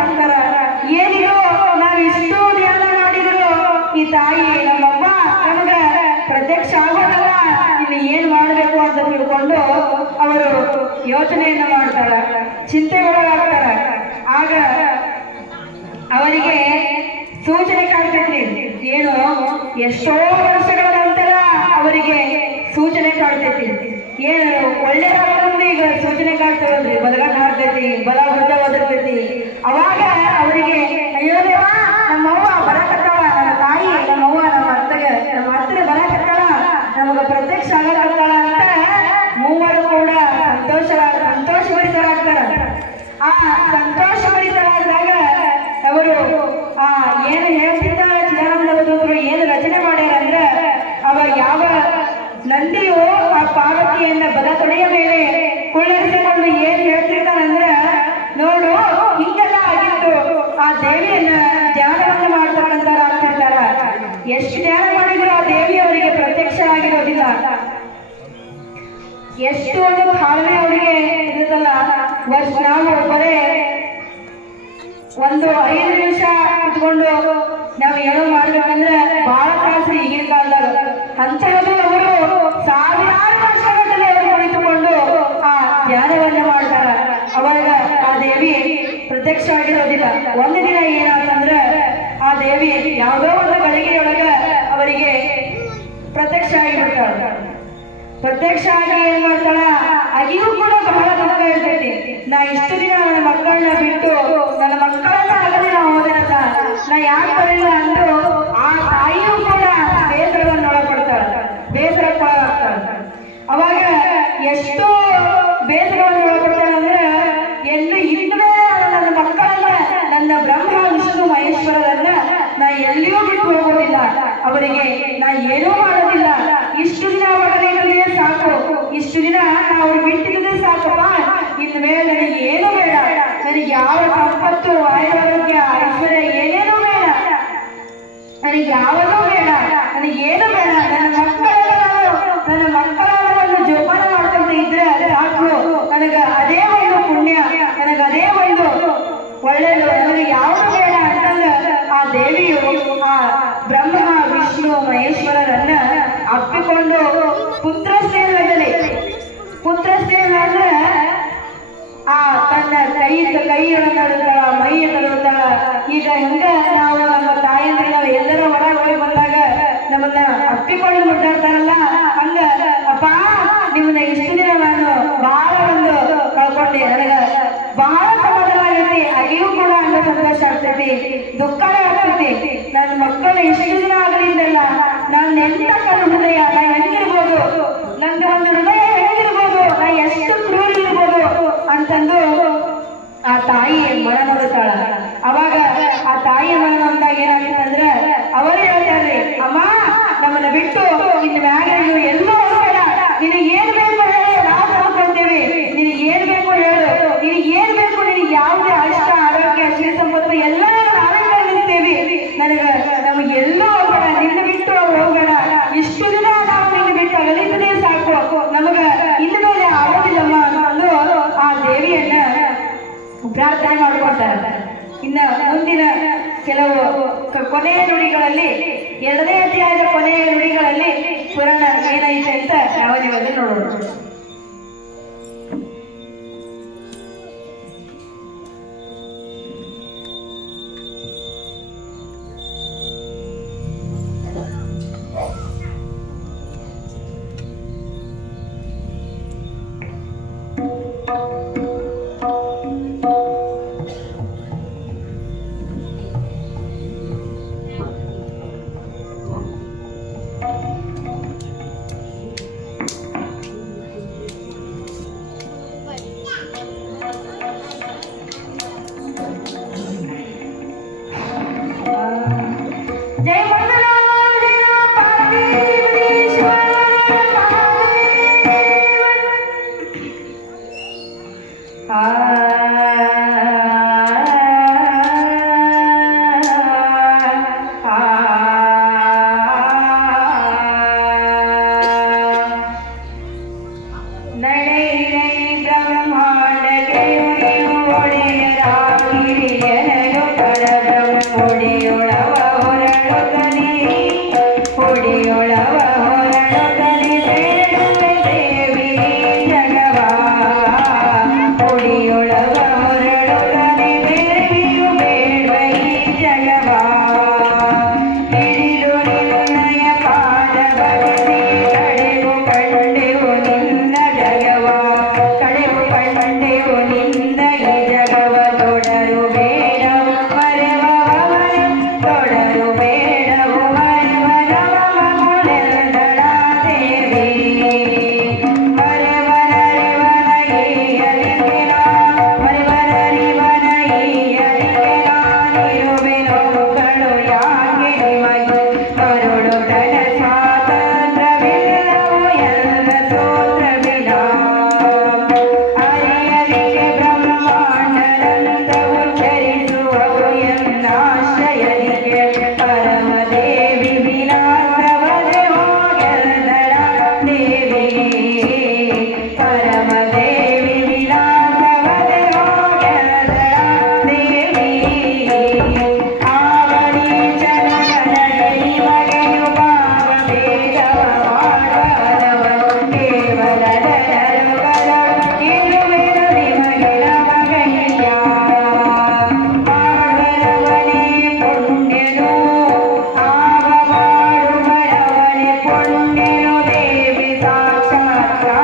ಆಗ್ತಾರ. ಏನಿದು ನಾವ್ ಇಷ್ಟು ಧ್ಯಾನ ಮಾಡಿದ್ರು ಈ ತಾಯಿ ನಮ್ಮಮ್ಮ ನಮಗ ಪ್ರತ್ಯಕ್ಷ ಆಗೋದಲ್ಲ, ಇಲ್ಲಿ ಏನ್ ಮಾಡ್ಬೇಕು ಅಂತ ತಿಳ್ಕೊಂಡು ಅವರು ಯೋಚನೆಯನ್ನ ಮಾಡ್ತಾರ, ಚಿಂತೆಗೊಳಗಾಗ್ತಾರ. ಆಗ ಅವರಿಗೆ ಸೂಚನೆ ಕಾಡ್ತೈತಿ. ಏನು, ಎಷ್ಟೋ ವರ್ಷಗಳ ನಂತರ ಅವರಿಗೆ ಸೂಚನೆ ಕಾಡ್ತೈತಿ. ಏನು ಒಳ್ಳೆಯದಾಗಲಿ ಈಗ ಸೂಚನೆ ಕಾಡ್ತಾವಲ್ರಿ, ಬಲಗಣ್ಣ ಹಾರ್ತೈತಿ, ಬಲ ವೃದ್ಧ ಒದರ್ತೈತಿ. ಅವಾಗ ಅವರಿಗೆ ಅಯ್ಯೋ ದೇವ, ನಮ್ಮವ್ವ ಬರಕತ್ತಾಳ, ನಮ್ಮ ತಾಯಿ ನಮ್ಮವ್ವ ನಮ್ಮ ಅತ್ತನ ಬರಕತ್ತಾಳ, ನಮಗ ಪ್ರತ್ಯಕ್ಷ ಆಗಕತ್ತಾಳ ಅಂತ ಮೂವರು ಕೂಡ ಸಂತೋಷಭರಿತರಾಗ್ತಾರ. ಆ ಸಂತೋಷಭರಿತರಾದಾಗ ಅವರು ಏನು ಹೇಳ್ತಿದ್ದ ಚಿದಾನಂದರು ಏನು ರಚನೆ ಮಾಡ್ಯಾರ ಅಂದ್ರ, ಅವ ಯಾವ ನಂದಿಯು ಆ ಪಾರ್ವತಿಯನ್ನ ಬಲ ತೊಡೆಯ ಮೇಲೆ ಕುಳ್ಳರಿಸಿಕೊಂಡು ಏನ್ ಹೇಳ್ತಿರ್ತಾನಂದ್ರ, ನೋಡು ಹಿಂಗೆಲ್ಲ ಆಗಿತ್ತು, ಆ ದೇವಿಯನ್ನ ಧ್ಯಾನವನ್ನ ಮಾಡ್ತಕ್ಕಂಥವ್ರು ಆಗ್ತಿರ್ತಾರ. ಎಷ್ಟು ಧ್ಯಾನ ಮಾಡಿದ್ರು ಆ ದೇವಿ ಅವರಿಗೆ ಪ್ರತ್ಯಕ್ಷ ಆಗಿರೋದಿಲ್ಲ. ಎಷ್ಟು ಒಂದು ತಾಳ್ಮೆ ಅವರಿಗೆ ಇರುತ್ತಲ್ಲ. ನಾವು ಬರೇ ಒಂದು 5 ನಿಮಿಷ ಕುತ್ಕೊಂಡು ನಾವು ಏನೋ ಮಾಡ್ಬೇಕಂದ್ರೆ ಬಹಳ ತಾಸು ಈಗಿನ ಕಾಲದಾಗ. ಅಂತಹದ್ದು ಅವರು ಸಾವಿರಾರು ವರ್ಷಗಟ್ಟಲೆ ಅವರು ಕುಳಿತುಕೊಂಡು ಆ ಧ್ಯಾನವನ್ನ ಮಾಡ್ತಾರ. ಅವಾಗ ಆ ದೇವಿ ಪ್ರತ್ಯಕ್ಷ ಆಗಿರೋದಿಲ್ಲ. ಒಂದು ದಿನ ಏನಾಯ್ತಂದ್ರೆ, ಆ ದೇವಿ ಯಾವುದೋ ಒಂದು ಗಳಿಗೆಯೊಳಗ ಅವರಿಗೆ ಪ್ರತ್ಯಕ್ಷ ಆಗಿಬಿಡ್ತಾಳ. ಪ್ರತ್ಯಕ್ಷ ಆಗಿ ಏನ್ ಮಾಡ್ತಾಳ, ಆಗಿಯೂ ಕೂಡ ಬಹಳ ದುಃಖ ಇರ್ತೈತಿ. ನಾ ಇಷ್ಟು ದಿನ ನನ್ನ ಮಕ್ಕಳನ್ನ ಬಿಟ್ಟು ನನ್ನ ಮಕ್ಕಳನ್ನ ಆಗದೆ ನಾ ಹೋದನಲ್ಲ, ನಾ ಯಾಕೆ ಬರಲಿಲ್ಲ ಅಂದ್ರು ಆ ತಾಯಿಯೂ ಕೂಡ ಬೇಸರವನ್ನು ಒಳಪಡ್ತಾಳ, ಬೇಸರಕ್ಕೊಳಗಾಗ್ತಾಳ. ಅವಾಗ ಎಷ್ಟು ಬೇಸರವನ್ನು ಒಳಪಡ್ತಾಳ ಅಂದ್ರೆ, ಎಲ್ಲೂ ಇನ್ನೂ ನನ್ನ ಮಕ್ಕಳನ್ನ, ನನ್ನ ಬ್ರಹ್ಮ ವಿಷ್ಣು ಮಹೇಶ್ವರರನ್ನ ನಾ ಎಲ್ಲಿಯೂ ಬಿಟ್ಟು ಹೋಗೋದಿಲ್ಲ, ಅವರಿಗೆ ನಾ ಏನೂ ಮಾಡೋದಿಲ್ಲ, ಇಷ್ಟು ದಿನ ಒಳಗಡೆ ಸಾಕು, ಇಷ್ಟು ದಿನ ಅವ್ರು ಬಿಟ್ಟಿದ್ರೆ ಸಾಕಪ್ಪ, ಇನ್ನು ಮೇಲೆ ನನಗೆ ಏನು ಬೇಡ, ನನಗೆ ಯಾವ ಸಂಪತ್ತು ಆಯುರಾರೋಗ್ಯ ಐಶ್ವರ್ಯ ಏನೇನೂ ಬೇಡ, ನನಗೆ ಯಾವುದೂ ಬೇಡ, ನನಗೇನು ಬೇಡ, ನನ್ನ ಮಕ್ಕಳ ಒಂದು ಜೋಪಾನ ಮಾಡ್ಕೊಂತ ಇದ್ರೆ ಸಾಕು, ನನಗ ಅದೇ ಒಂದು ಪುಣ್ಯ, ನನಗ ಅದೇ ಒಂದು ಒಳ್ಳೆಯದು, ನನಗೆ ಯಾವುದು ಬೇಡ ಅಂತಂದ ಆ ದೇವಿಯು ಆ ಬ್ರಹ್ಮ ವಿಷ್ಣು ಮಹೇಶ್ವರರನ್ನ ಅಪ್ಪಿಕೊಂಡು ಪುತ್ರ ಸ್ನೇಹದಲ್ಲಿ, ಪುತ್ರ ಸ್ನೇಹ ಅಂದ್ರೆ ಆ ತನ್ನ ಕೈಯನ್ನು ತಡುತ್ತಾಳ, ಮೈಯ ತಡುತ್ತಾಳ. ಈಗ ಹಿಂಗ ನಾವು ನಮ್ಮ ತಾಯಂದ್ರೆ ನಾವು ಎಲ್ಲರ ಹೊರಗೆ ಬಂದಾಗ ನಮ್ಮನ್ನ ಅಪ್ಪಿಕೊಂಡು ಮುಟ್ಟಾಡ್ತಾರಲ್ಲ, ಹಂಗ ಅಪ್ಪ ನಿಮ್ಮನ್ನ ಇಷ್ಟು ದಿನ ನಾನು ಬಹಳ ಒಂದು ಕಳ್ಕೊಂಡೆ, ನನಗ ಬಹಳ ಸಮಾಧಾನವಾಗೈತಿ, ಅಲ್ಲಿಯೂ ಕೂಡ ಹಂಗ ಸಂತೋಷ ಆಗ್ತೈತಿ, ದುಃಖನೇ ಆಗ್ತೈತಿ. ನನ್ನ ಮಕ್ಕಳು ಇಷ್ಟು ದಿನ ಆಗಲಿಂದಲ್ಲ, ನನ್ನ ಎಂತ ಕರು ಹೃದಯ, ನಾ ಹೆಂಗಿರ್ಬೋದು, ನಂದು ಒಂದು ಹೃದಯ ಹೆಂಗಿರ್ಬೋದು, ನಾ ಎಷ್ಟು ಕ್ರೂರ ಇರ್ಬೋದು ಅಂತಂದು ಆ ತಾಯಿ ಮನ ನೋಡುತ್ತಾಳ. ಅವಾಗ ಆ ತಾಯಿಯ ಮನ ನೋಡಿದಾಗ ಏನಾಗ್ತಂದ್ರೆ, ಅವರು ಹೇಳ್ತಾರ್ರಿ, ಅಮ್ಮ ನಮ್ಮನ್ನ ಬಿಟ್ಟು ಇನ್ನು ಮ್ಯಾಗ ನೀವು ಎಲ್ಲೂ ಹೋಗಬೇಡ, ನಿನಗೆ ಏನ್ ಬೇಕು ಹೇಳು, ನಾವು ತಗೊಂಡ್ಕೊಳ್ತೇವೆ, ನಿನಗೆ ಏನ್ ಬೇಕು ಹೇಳು, ನಿನಗೆ ಏನ್ ಬೇಕು, ನಿನಗೆ ಯಾವುದೇ ಅಷ್ಟ ಆರೋಗ್ಯ ಸಿರಿ ಸಂಪತ್ತು ಎಲ್ಲ ನಾವೇ ಕಲಿಸ್ತೇವೆ, ನಮಗೆ ಎಲ್ಲೂ ಹೋಗಬೇಡ, ನಿನ್ನ ಬಿಟ್ಟು ಹೋಗಬೇಡ, ಇಷ್ಟು ದಿನ ನಾವು ನಿನ್ನ ಬಿಟ್ಟು ಅಗಲಿಸದೇ ಸಾಕು, ನಮಗ ಇನ್ನು ಮೇಲೆ ಆಗೋದಿಲ್ಲಮ್ಮ ಅಂದು ಆ ದೇವಿಯನ್ನ ಪ್ರಾರ್ಥನೆ ಮಾಡ್ಕೊಳ್ತಾರೆ. ಇನ್ನ ಮುಂದಿನ ಕೆಲವು ಕೊನೆಯ ನುಡಿಗಳಲ್ಲಿ, 2ನೇ ಅಧ್ಯಾಯದ ಕೊನೆಯ ನುಡಿಗಳಲ್ಲಿ ಪುರಾಣ ಏನೈತೆ ಅಂತ ನಾವು ನೀವಲ್ಲಿ ನೋಡೋಣ. ಬೇಡಿಕೊಂಡೆನು ದೇವಿ ಸಾಕ್ಷಾತ್ಕಾರಕನಾಗು